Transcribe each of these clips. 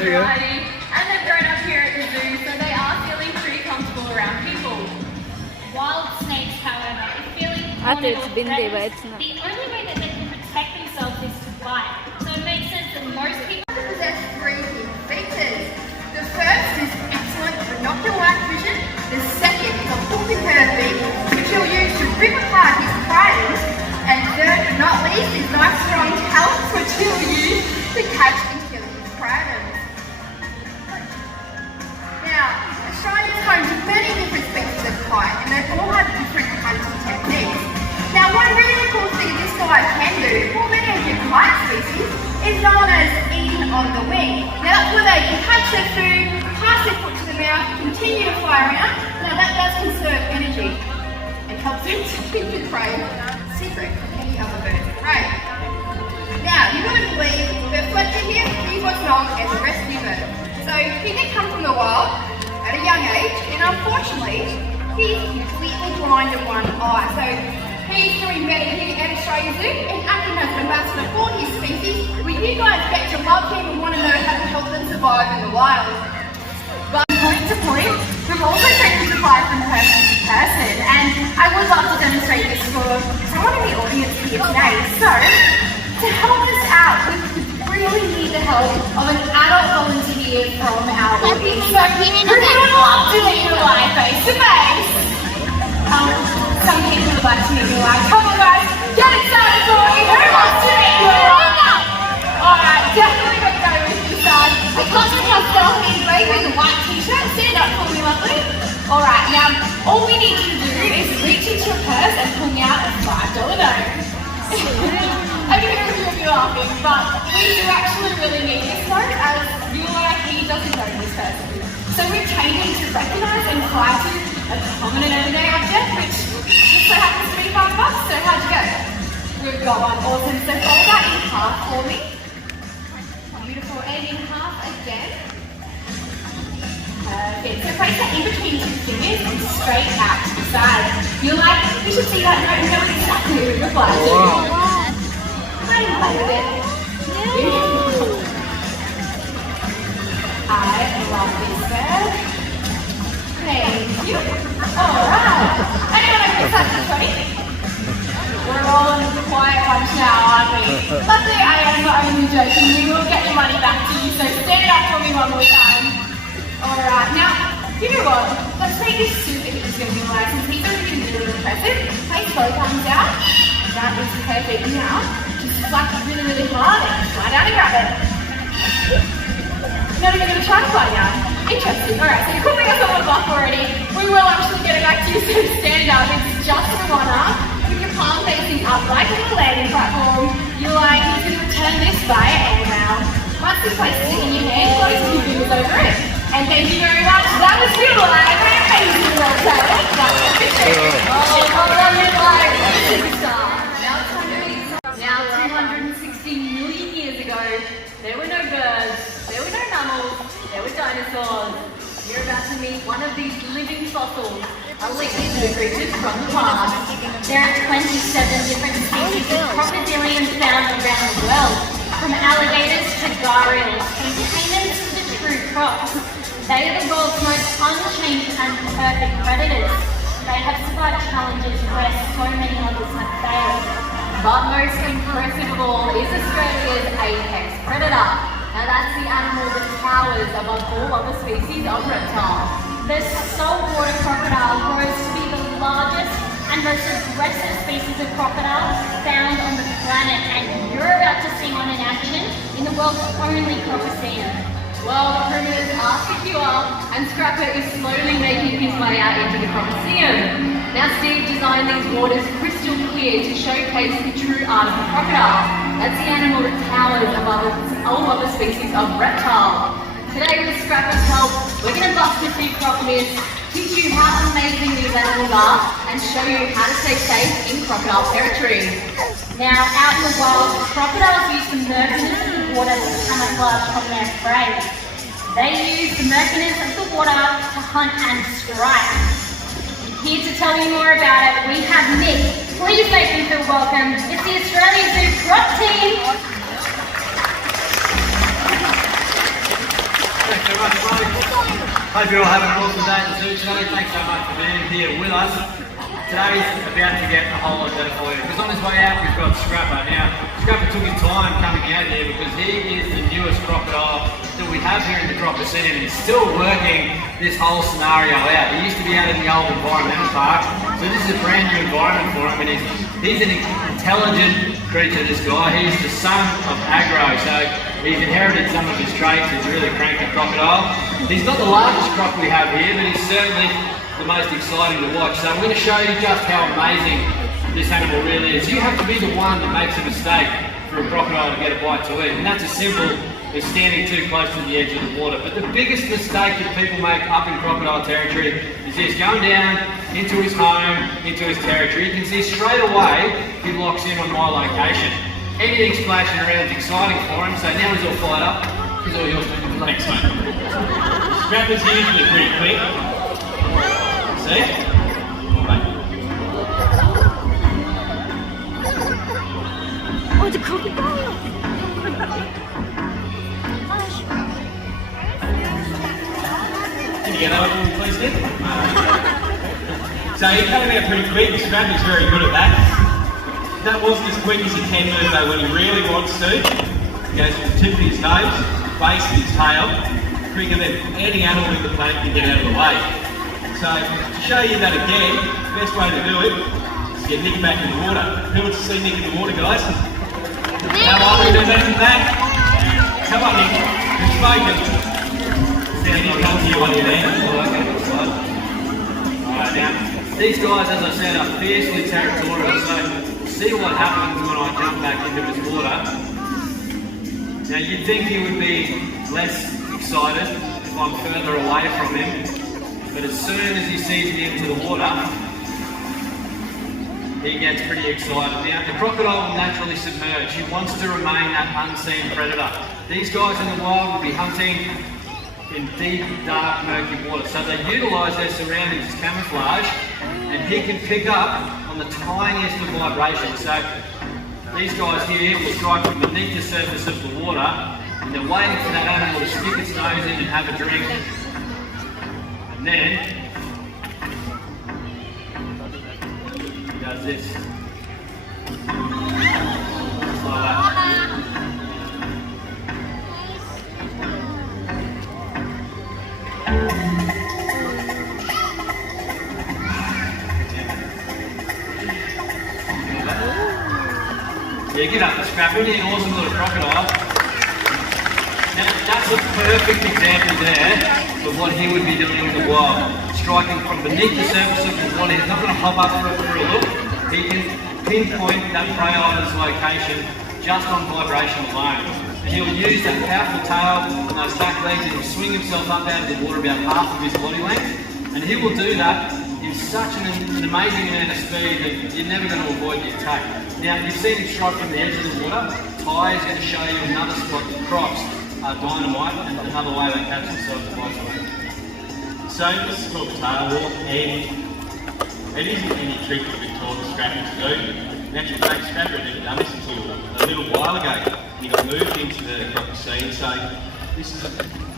variety, and they've grown up here at the zoo, so they are feeling pretty comfortable around people. Wild snakes, however, if feeling cornered or threatened, the only way that they can protect themselves is to bite. So it makes sense that most people possess three key features. The first is excellent binocular vision. The second is a hook and curve beak, which he'll use to rip apart his predators. And third but not least is nice strong talons, which he'll use to catch and kill his predators. Now, Australia is home to many different species of kite, and they all have different hunting techniques. Now, one really cool thing this guy can do for many of your kite species is known as eating on the wing. Now, that's where they can catch their food, pass their foot to the mouth, continue to fly around. Now, that does conserve energy and helps them to keep the prey secret from any other birds of prey. Now, you wouldn't believe that Fletcher here, he's what's known as a rescue bird. So, he did come from the wild at a young age, and unfortunately, he's completely blind in one eye. So, he's doing better here at Australia Zoo and acting as an ambassador for his species. Well, you guys get to love him and want to know how to help them survive in the wild. But point to point, we've also taken to fly from person to person, and I would love to demonstrate this for someone in the audience here today. So, to help us out, we really need the help of an adult volunteer from our audience. So, who would love to meet you live face to face? Some people would like to meet you live. Come on guys, get it started for me. Who wants to meet you live? Alright, definitely got to go with you, son. I can't look myself in grey with a white t-shirt. Stand up for me, lovely. Alright, now all we need you to do is reach into your purse and pull out a $5 note. I can hear a few of you laughing, but we do actually really need this note as you are like, he doesn't know this person. So we've trained him to recognise and fly to a common and everyday object, which just so happens to be $5. So how'd you go? We've got one. Awesome. So fold that in half for me. Beautiful. And in half again. Perfect. So place that in between two fingers and straight out to the side. You're like, you should see that note and know exactly who to reply to. Play and play with it. Beautiful. I love this bird. Thank you. Alright. Anyone over touch funny? We're all in the quiet bunch now, aren't we? Luckily, I am only joking. We will get your money back to you, so stand up for me one more time. Alright, now, you know what? Let's make this super easy for you guys, since he's already been really impressive. Place both arms out. That is perfect. Now, just flap really, really hard and slide down and grab it. Now we're going to try to fly down. Interesting. Alright, so you're putting us on the block already. We will actually get it back to you, so stand up. It's just for one arm. With your palm facing up like a little landing platform. You're like, he's going to return this via air now. Once you place it in your hand, close your fingers over it. And thank you very much. That was beautiful. I ran amazing well done. Oh, well done, like superstar. Now 260 million years ago, there were no birds, there were no mammals, there were dinosaurs. You're about to meet one of these living fossils, a liquid creatures from the past. There are 27 different species of crocodilians found around the world, from alligators to gharials, from caimans to the true crocs. They are the world's most unchanged and perfect predators. They have survived challenges where so many others have failed. But most impressive of all is Australia's apex predator. Now that's the animal that towers above all other species of reptile. The saltwater crocodile grows to be the largest and most aggressive species of crocodile found on the planet, and you're about to see one in action in the world's only crocodile. Well, the perimeters are secure, and Scrapper is slowly making his way out into the crocodile. Now Steve designed these waters crystal clear to showcase the true art of the crocodile. That's the animal that towers above all other species of reptile. Today with Scrapper's help, we're going to bust a few croc myths, teach you how amazing these animals are, and show you how to stay safe in crocodile territory. Now, out in the wild, crocodiles use the murkiness of the water to camouflage from their prey. They use the murkiness of the water to hunt and strike. Here to tell you more about it, we have Nick. Please make them feel welcome. It's the Australia Zoo Croc Team. much, folks. Hope you're all having an awesome day at the zoo today. Thanks so much for being here with us. Today's about to get a whole lot better for you because on his way out we've got Scrapper. Now, Scrapper took his time coming out here because he is the newest crocodile that we have here in the crop scene and he's still working this whole scenario out. He used to be out in the old environmental park, so this is a brand new environment for him and he's an intelligent creature, this guy. He's the son of Agro, so he's inherited some of his traits. He's a really cranky crocodile. He's not the largest croc we have here, but he's certainly the most exciting to watch. So I'm going to show you just how amazing this animal really is. You have to be the one that makes a mistake for a crocodile to get a bite to eat, and that's as simple as standing too close to the edge of the water. But the biggest mistake that people make up in crocodile territory is this, going down into his home, into his territory. You can see straight away he locks in on my location. Anything splashing around is exciting for him, so now he's all fired up. He's all yours, man. Thanks, mate. Scrapper's usually pretty quick. See? Oh, it's a crocodile! Can you get over to me, please, Nick? So he came out pretty quick. Scrapper's very good at that. That wasn't as quick as he can move though when he really wants to. He goes from the tip of his nose, base of his tail, quicker than any animal in the planet can get out of the way. So, to show you that again, the best way to do it is get Nick back in the water. Who wants to see Nick in the water, guys? Come on, we do better than that. Come on, Nick. You're smoking. Nick, come to you while you're there. Alright, now, these guys, as I said, are fiercely territorial, so see what happens when I jump back into his water. Now, you'd think he would be less excited if I'm further away from him. But as soon as he sees me into the water, he gets pretty excited. Now, the crocodile will naturally submerge. He wants to remain that unseen predator. These guys in the wild will be hunting in deep, dark, murky water. So they utilise their surroundings as camouflage, and he can pick up on the tiniest of vibrations. So these guys here will strike from beneath the surface of the water, and they're waiting for that animal to stick its nose in and have a drink. And then he does this. Just like that. Yeah, get up, Scrap. Really an awesome little crocodile. Now, that's a perfect example there of what he would be doing in the wild. Striking from beneath the surface of the water. He's not going to hop up for a look. He can pinpoint that prey item's location just on vibration alone. And he'll use that powerful tail and those back legs and he'll swing himself up out of the water about half of his body length. And he will do that in such an amazing amount of speed that you're never going to avoid the attack. Now, you've seen him strike from the edge of the water. Ty is going to show you another spot that crocs are dynamite and another way they catch themselves by swing. So this is called tail walk, and it isn't any trick that we've taught Scrapper to do. In actual fact, Scrapper had never done this until a little while ago. He got moved into the crop scene, so this is a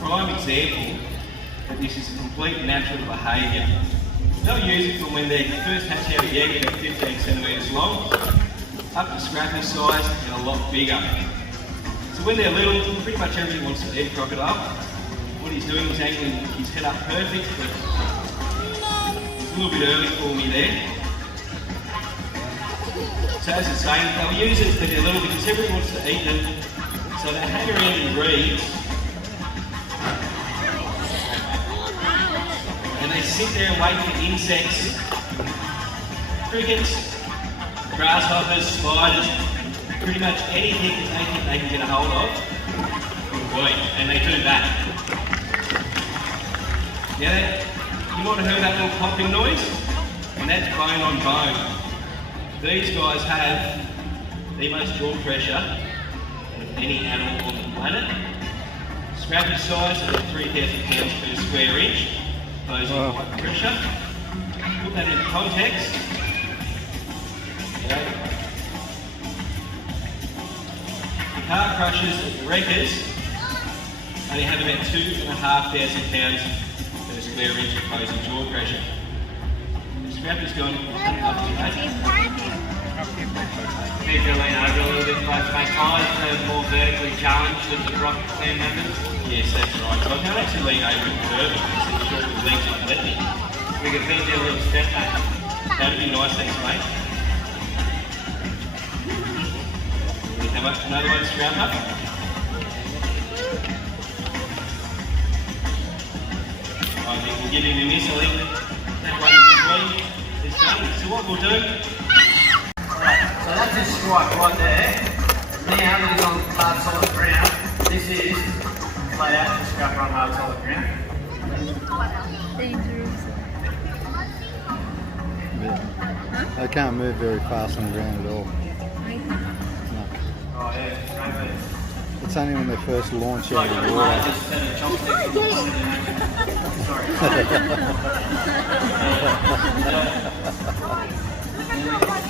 prime example that this is a complete natural behaviour. They'll use it from when they first hatch out a egg and they're 15 centimetres long, up to Scrapper's size and a lot bigger. So when they're little, pretty much everybody wants to eat a crocodile. What he's doing is angling his head up perfect, but it's a little bit early for me there. So as I say, they'll use it when they're little because everyone wants to eat them. So they hang around in reeds and they sit there and wait for insects, crickets, grasshoppers, spiders, pretty much anything that they think they can get a hold of, will eat, and they do that. Now, you might have heard that little popping noise, and that's bone on bone. These guys have the most jaw pressure of any animal on the planet. Scrapper's size is about 3,000 pounds per square inch, posing high pressure. Put that into context. The car crushers and the wreckers only have about 2,500 pounds of a square inch opposing jaw pressure. The scrapper's gone up to 8. Need to lean over a little bit close to make eyes the more vertically challenged of the rock team members. Yes, that's right. So I can't actually lean over and curve it because it's short of legs like let me. We can feed you a little step back. That'd be nice, thanks mate. We have another one scrapper. I think we'll give him a miss. I think that one in between is done. So what we'll do, So that's his strike right there. Now that he's on hard solid ground, this is lay out the scrapper on hard solid ground. Dangerous. Yeah. They can't move very fast on the ground at all. No. Oh yeah, great. It's only when they first launch out Like of the a water. just set of chopsticks. Sorry.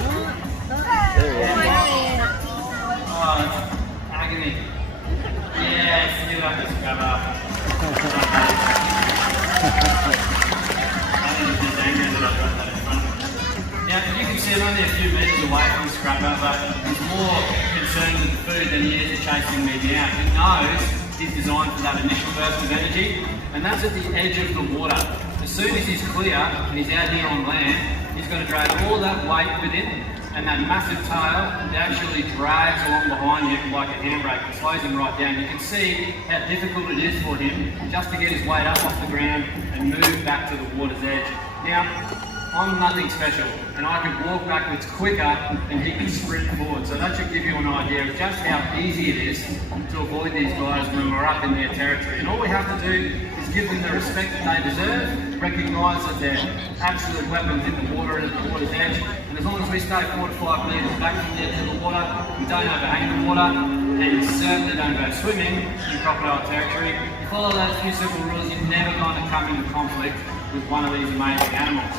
There we go. Oh, agony. Yes, you have to scrub up. Now, you can see I'm only a few metres away from the scrapper, but he's more concerned with the food than he is chasing me down. He knows he's designed for that initial burst of energy, and that's at the edge of the water. As soon as he's clear and he's out here on land, he's going to drag all that weight with him, and that massive tail actually drags along behind him like a handbrake and slows him right down. You can see how difficult it is for him just to get his weight up off the ground and move back to the water's edge. Now, I'm nothing special, and I can walk backwards quicker than he can sprint forward. So that should give you an idea of just how easy it is to avoid these guys when we're up in their territory. And all we have to do is give them the respect that they deserve, recognise that they're absolute weapons in the water and at the water's edge. And as long as we stay 4 to 5 metres back from the edge of the water, we don't overhang the water, and certainly don't go swimming in crocodile territory. You follow those few simple rules, you're never going to come into conflict with one of these amazing animals.